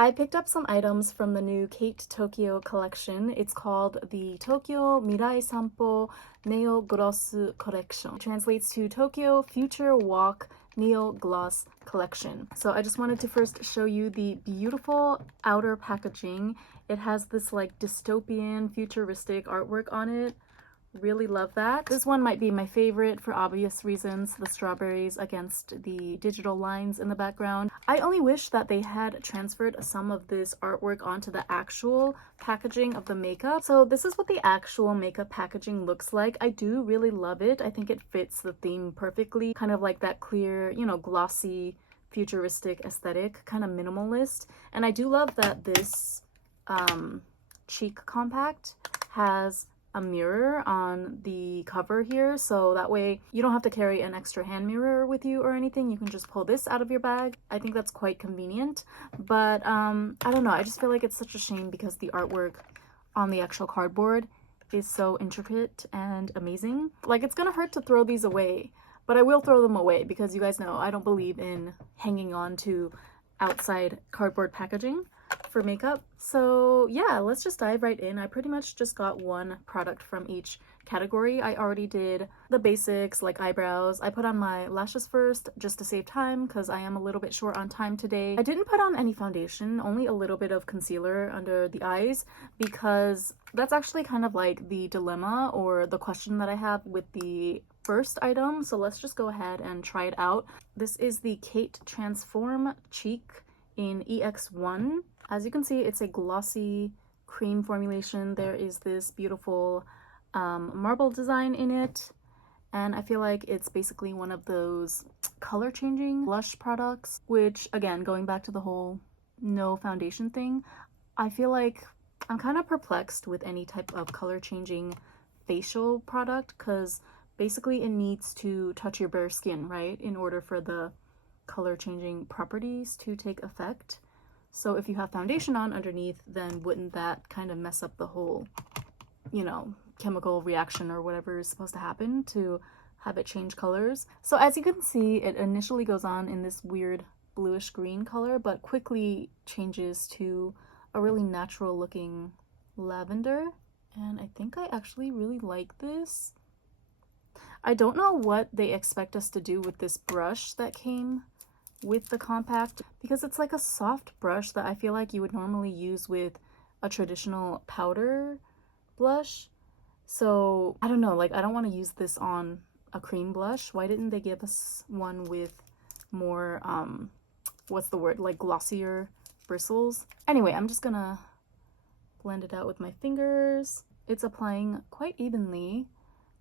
I picked up some items from the new Kate Tokyo collection. It's called the Tokyo Mirai Sanpo NEO Gloss Collection. It translates to Tokyo Future Walk Neo Gloss Collection. So I just wanted to first show you the beautiful outer packaging. It has this like dystopian futuristic artwork on it. Really love that. This one might be my favorite for obvious reasons, the strawberries against the digital lines in the background. I only wish that they had transferred some of this artwork onto the actual packaging of the makeup. So this is what the actual makeup packaging looks like. I do really love it. I think it fits the theme perfectly, kind of like that clear, you know, glossy futuristic aesthetic, kind of minimalist. And I do love that this cheek compact has a mirror on the cover here, so that way you don't have to carry an extra hand mirror with you or anything. You can just pull this out of your bag. I think that's quite convenient, but I don't know, I just feel like it's such a shame because the artwork on the actual cardboard is so intricate and amazing. Like, it's gonna hurt to throw these away, but I will throw them away because you guys know I don't believe in hanging on to outside cardboard packaging for makeup. So yeah, let's just dive right in. I pretty much just got one product from each category. I already did the basics like eyebrows. I put on my lashes first just to save time because I am a little bit short on time today. I didn't put on any foundation, only a little bit of concealer under the eyes because that's actually kind of like the dilemma or the question that I have with the first item. So let's just go ahead and try it out. This is the Kate Transform Cheek in EX1. As you can see, it's a glossy cream formulation. There is this beautiful marble design in it, and I feel like it's basically one of those color changing blush products, which again, going back to the whole no foundation thing, I feel like I'm kind of perplexed with any type of color changing facial product because basically it needs to touch your bare skin, right, in order for the color changing properties to take effect. So if you have foundation on underneath, then wouldn't that kind of mess up the whole, you know, chemical reaction or whatever is supposed to happen to have it change colors? So as you can see, it initially goes on in this weird bluish green color, but quickly changes to a really natural looking lavender. And I think I actually really like this. I don't know what they expect us to do with this brush that came with the compact because it's like a soft brush that I feel like you would normally use with a traditional powder blush. So I don't know, like I don't want to use this on a cream blush. Why didn't they give us one with more what's the word, like glossier bristles? Anyway, I'm just gonna blend it out with my fingers. It's applying quite evenly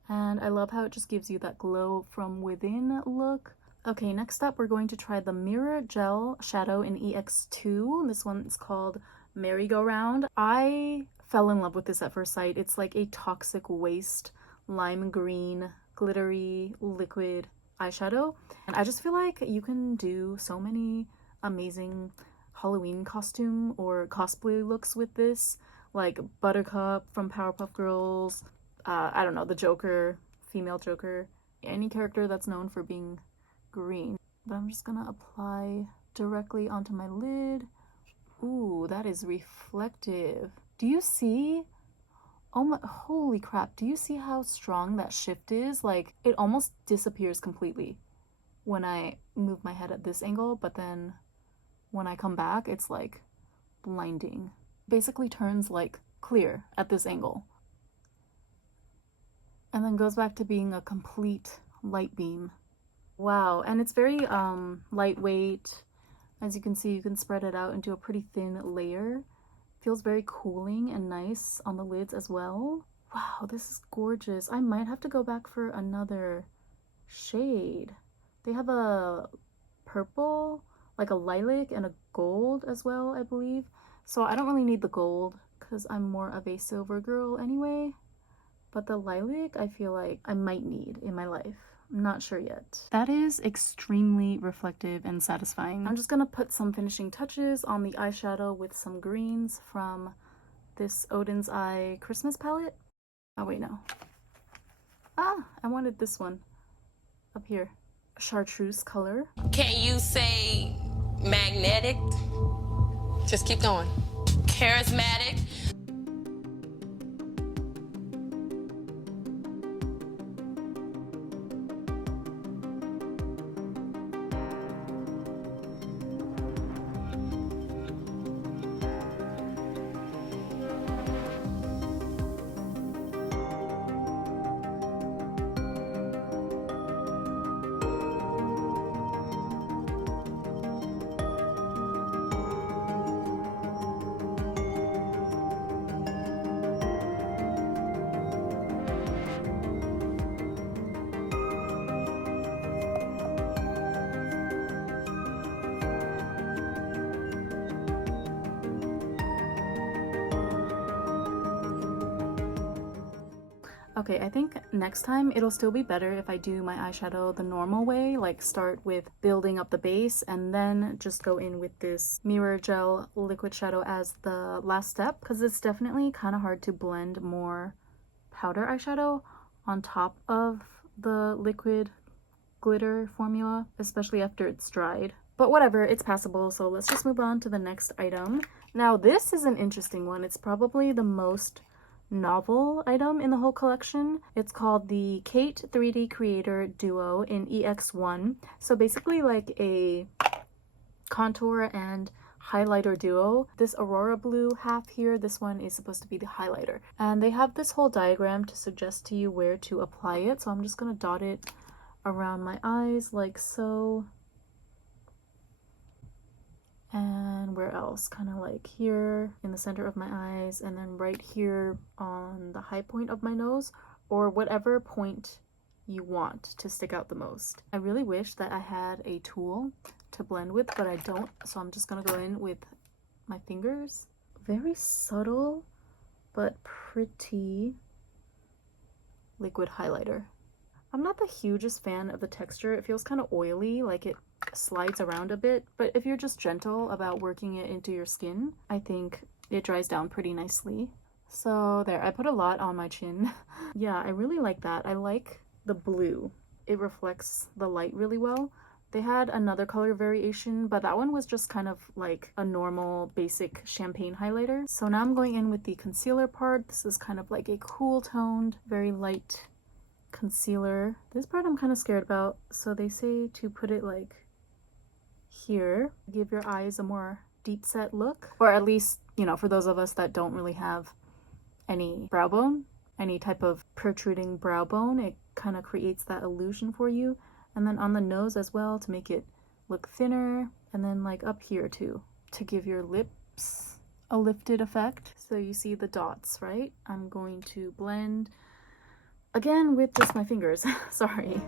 and I love how it just gives you that glow from within look. Okay, next up we're going to try the Mirror Gel Shadow in EX2. This one is called Merry-Go-Round. I fell in love with this at first sight. It's like a toxic waste lime green glittery liquid eyeshadow. And I just feel like you can do so many amazing Halloween costume or cosplay looks with this. Like Buttercup from Powerpuff Girls, I don't know, the Joker, female Joker, any character that's known for being green. But I'm just gonna apply directly onto my lid. Ooh, that is reflective. Do you see? Oh my, holy crap. Do you see how strong that shift is? Like, it almost disappears completely when I move my head at this angle, but then when I come back, it's like blinding. Basically turns like clear at this angle. And then goes back to being a complete light beam. Wow, and it's very lightweight. As you can see, you can spread it out into a pretty thin layer. Feels very cooling and nice on the lids as well. Wow, this is gorgeous. I might have to go back for another shade. They have a purple, like a lilac, and a gold as well, I believe. So I don't really need the gold because I'm more of a silver girl anyway. But the lilac, I feel like I might need in my life. I'm not sure yet. That is extremely reflective and satisfying. I'm just gonna put some finishing touches on the eyeshadow with some greens from this Odin's Eye Christmas palette. Oh wait, no. Ah, I wanted this one up here. Chartreuse color. Can you say magnetic? Just keep going. Charismatic. Okay, I think next time it'll still be better if I do my eyeshadow the normal way, like start with building up the base and then just go in with this mirror gel liquid shadow as the last step, because it's definitely kind of hard to blend more powder eyeshadow on top of the liquid glitter formula, especially after it's dried. But whatever, it's passable, so let's just move on to the next item. Now this is an interesting one. It's probably the most novel item in the whole collection. It's called the Kate 3D Creator Duo in EX1. So basically like a contour and highlighter duo. This Aurora blue half here, this one is supposed to be the highlighter. And they have this whole diagram to suggest to you where to apply it. So I'm just gonna dot it around my eyes like so. And where else? Kind of like here in the center of my eyes, and then right here on the high point of my nose, or whatever point you want to stick out the most. I really wish that I had a tool to blend with, but I don't, so I'm just gonna go in with my fingers. Very subtle but pretty liquid highlighter. I'm not the hugest fan of the texture. It feels kind of oily, like it slides around a bit, but if you're just gentle about working it into your skin, I think it dries down pretty nicely. So there, I put a lot on my chin. Yeah, I really like that. I like the blue. It reflects the light really well. They had another color variation, but that one was just kind of like a normal basic champagne highlighter. So now I'm going in with the concealer part. This is kind of like a cool toned, very light concealer. This part I'm kind of scared about. So they say to put it like here, give your eyes a more deep set look, or at least, you know, for those of us that don't really have any brow bone, any type of protruding brow bone, it kind of creates that illusion for you. And then on the nose as well to make it look thinner, and then like up here too to give your lips a lifted effect. So you see the dots, right? I'm going to blend again with just my fingers. Sorry.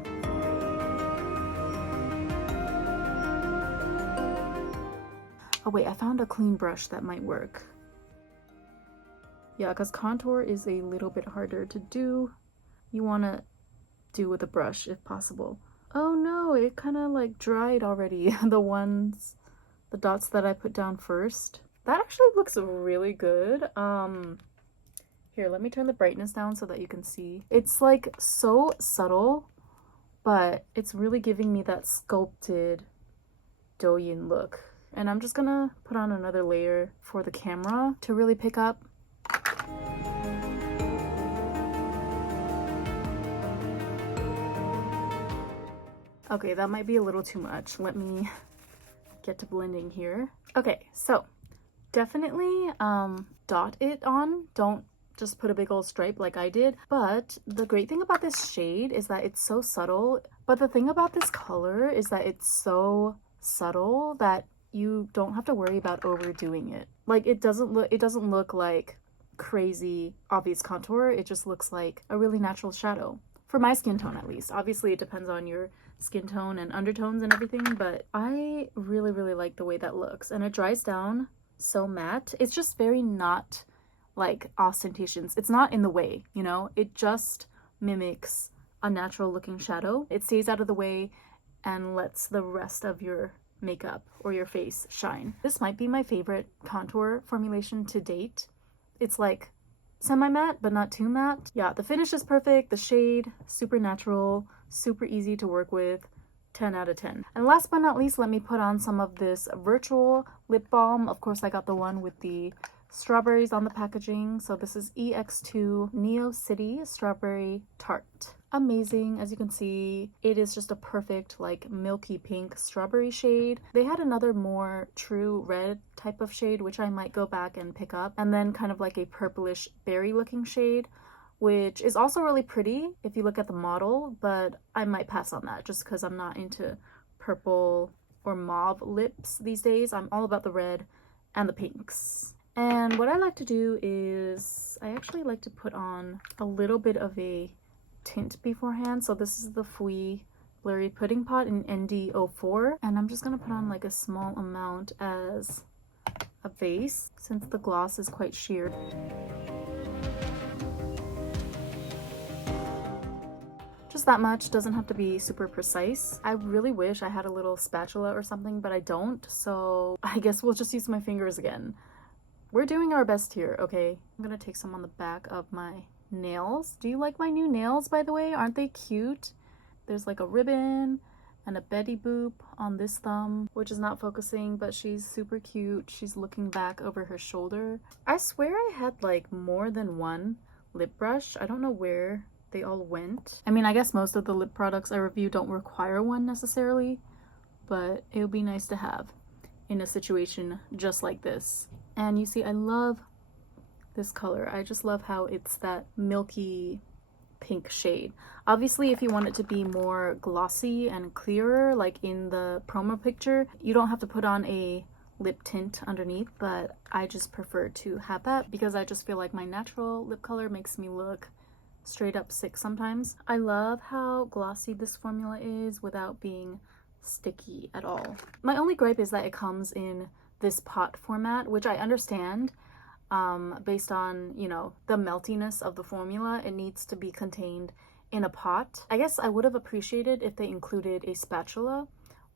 Oh wait, I found a clean brush that might work. Yeah, because contour is a little bit harder to do. You want to do with a brush if possible. Oh no, it kind of like dried already. The dots that I put down first. That actually looks really good. Here, let me turn the brightness down so that you can see. It's like so subtle, but it's really giving me that sculpted Douyin look. And I'm just gonna put on another layer for the camera to really pick up. Okay, that might be a little too much. Let me get to blending here. Okay, so definitely dot it on. Don't just put a big old stripe like I did. But the great thing about this shade is that it's so subtle. But the thing about this color is that it's so subtle that you don't have to worry about overdoing it. Like it doesn't look like crazy obvious contour. It just looks like a really natural shadow. For my skin tone at least. Obviously it depends on your skin tone and undertones and everything, but I really like the way that looks, and it dries down so matte. It's just very not like ostentatious. It's not in the way, you know, it just mimics a natural looking shadow. It stays out of the way and lets the rest of your makeup or your face shine. This might be my favorite contour formulation to date. It's like semi-matte but not too matte. Yeah, the finish is perfect. The shade super natural, super easy to work with, 10 out of 10. And last but not least, let me put on some of this virtual lip balm. Of course, I got the one with the strawberries on the packaging. So this is EX2 Neo City Strawberry Tart. Amazing. As you can see, it is just a perfect like milky pink strawberry shade. They had another more true red type of shade, which I might go back and pick up, and then kind of like a purplish berry looking shade, which is also really pretty if you look at the model, but I might pass on that just because I'm not into purple or mauve lips these days. I'm all about the red and the pinks. And what I like to do is I actually like to put on a little bit of a tint beforehand. So this is the Fui Blurry Pudding Pot in ND04, and I'm just gonna put on like a small amount as a base since the gloss is quite sheer. Just that much, doesn't have to be super precise. I really wish I had a little spatula or something, but I don't, so I guess we'll just use my fingers again. We're doing our best here, okay? I'm gonna take some on the back of my nails. Do you like my new nails, by the way? Aren't they cute? There's like a ribbon and a Betty Boop on this thumb, which is not focusing, but she's super cute. She's looking back over her shoulder. I swear I had like more than one lip brush. I don't know where they all went. I mean, I guess most of the lip products I review don't require one necessarily, but it would be nice to have in a situation just like this. And you see, I love this color. I just love how it's that milky pink shade. Obviously, if you want it to be more glossy and clearer, like in the promo picture, you don't have to put on a lip tint underneath, but I just prefer to have that because I just feel like my natural lip color makes me look straight up sick sometimes. I love how glossy this formula is without being sticky at all. My only gripe is that it comes in this pot format, which I understand. Based on, you know, the meltiness of the formula, it needs to be contained in a pot. I guess I would have appreciated if they included a spatula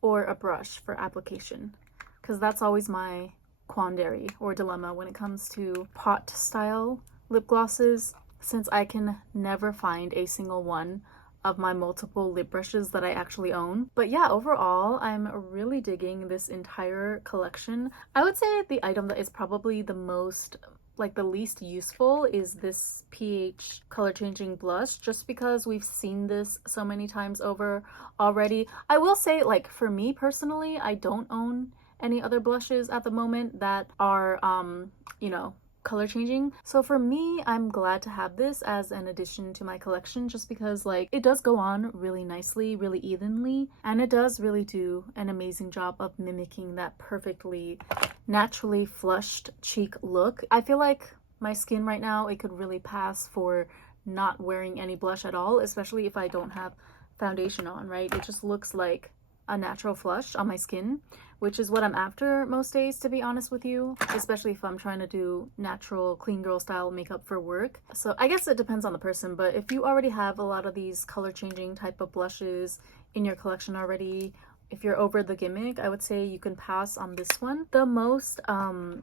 or a brush for application, because that's always my quandary or dilemma when it comes to pot style lip glosses, since I can never find a single one of my multiple lip brushes that I actually own. But yeah, overall, I'm really digging this entire collection. I would say the item that is probably the most, like the least useful, is this pH color changing blush, just because we've seen this so many times over already. I will say, like, for me personally, I don't own any other blushes at the moment that are, you know, color changing. So for me, I'm glad to have this as an addition to my collection, just because like it does go on really nicely, really evenly, and it does really do an amazing job of mimicking that perfectly naturally flushed cheek look. I feel like my skin right now, it could really pass for not wearing any blush at all, especially if I don't have foundation on, right? It just looks like a natural flush on my skin, which is what I'm after most days, to be honest with you, especially if I'm trying to do natural clean girl style makeup for work. So I guess it depends on the person, but if you already have a lot of these color changing type of blushes in your collection already, if you're over the gimmick, I would say you can pass on this one. The most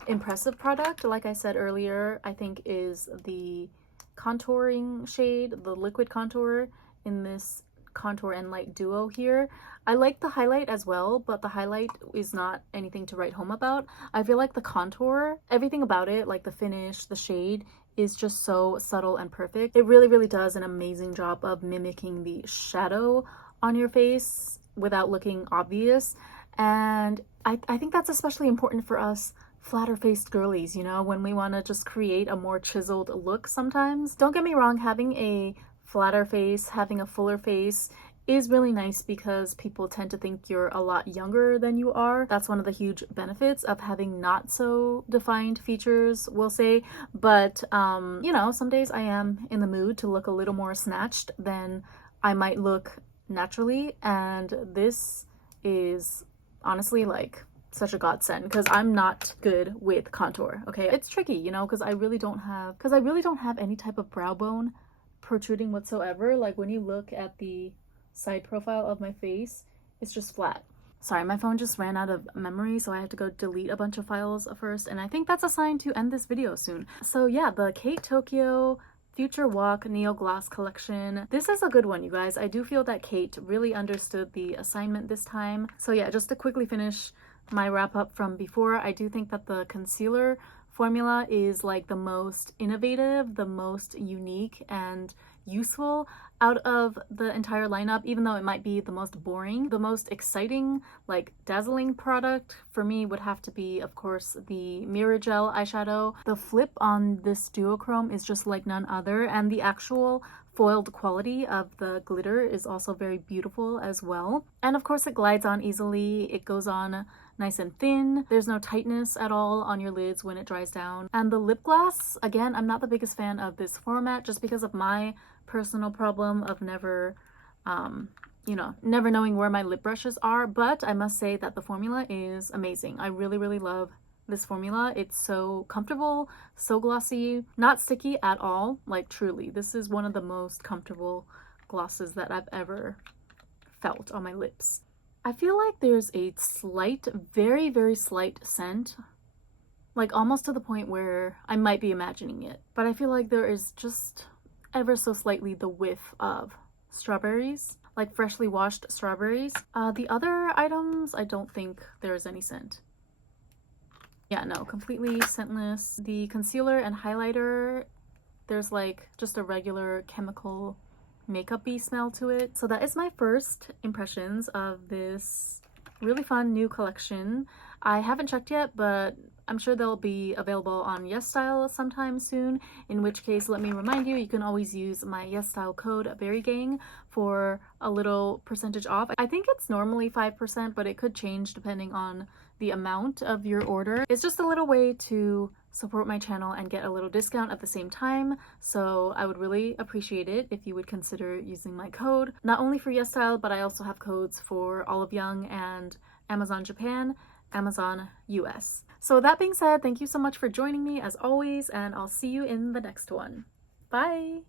impressive product, like I said earlier, I think is the contouring shade, the liquid contour in this contour and light duo here. I like the highlight as well, but the highlight is not anything to write home about. I feel like the contour, everything about it, like the finish, the shade, is just so subtle and perfect. It really, really does an amazing job of mimicking the shadow on your face without looking obvious. And I think that's especially important for us flatter faced girlies, you know, when we want to just create a more chiseled look sometimes. Don't get me wrong, having a flatter face, having a fuller face is really nice because people tend to think you're a lot younger than you are. That's one of the huge benefits of having not so defined features, we'll say. But, you know, some days I am in the mood to look a little more snatched than I might look naturally. And this is honestly like such a godsend because I'm not good with contour, okay? It's tricky, you know, because I really don't have any type of brow bone protruding whatsoever. Like when you look at the side profile of my face, it's just flat. Sorry, my phone just ran out of memory, so I had to go delete a bunch of files first, and I think that's a sign to end this video soon. So yeah, the Kate Tokyo Future Walk Neo Glass Collection. This is a good one, you guys. I do feel that Kate really understood the assignment this time. So yeah, just to quickly finish my wrap up from before, I do think that the concealer formula is like the most innovative, the most unique and useful out of the entire lineup, even though it might be the most boring. The most exciting, like dazzling product for me would have to be, of course, the Mirror Gel eyeshadow. The flip on this duochrome is just like none other, and the actual foiled quality of the glitter is also very beautiful as well. And of course it glides on easily, it goes on nice and thin, there's no tightness at all on your lids when it dries down. And the lip gloss, again, I'm not the biggest fan of this format just because of my personal problem of never knowing where my lip brushes are, but I must say that the formula is amazing. I really love this formula. It's so comfortable, so glossy, not sticky at all. Like truly, this is one of the most comfortable glosses that I've ever felt on my lips. I feel like there's a slight, very slight scent, like almost to the point where I might be imagining it, but I feel like there is just ever so slightly the whiff of strawberries, like freshly washed strawberries. The other items, I don't think there is any scent. Yeah, no, completely scentless. The concealer and highlighter, there's like just a regular chemical makeup-y smell to it. So that is my first impressions of this really fun new collection. I haven't checked yet, but I'm sure they'll be available on YesStyle sometime soon, in which case let me remind you, you can always use my YesStyle code BerryGang for a little percentage off. I think it's normally 5%, but it could change depending on the amount of your order. It's just a little way to support my channel and get a little discount at the same time, so I would really appreciate it if you would consider using my code. Not only for YesStyle, but I also have codes for Olive Young and Amazon Japan, Amazon US. So that being said, thank you so much for joining me as always, and I'll see you in the next one. Bye!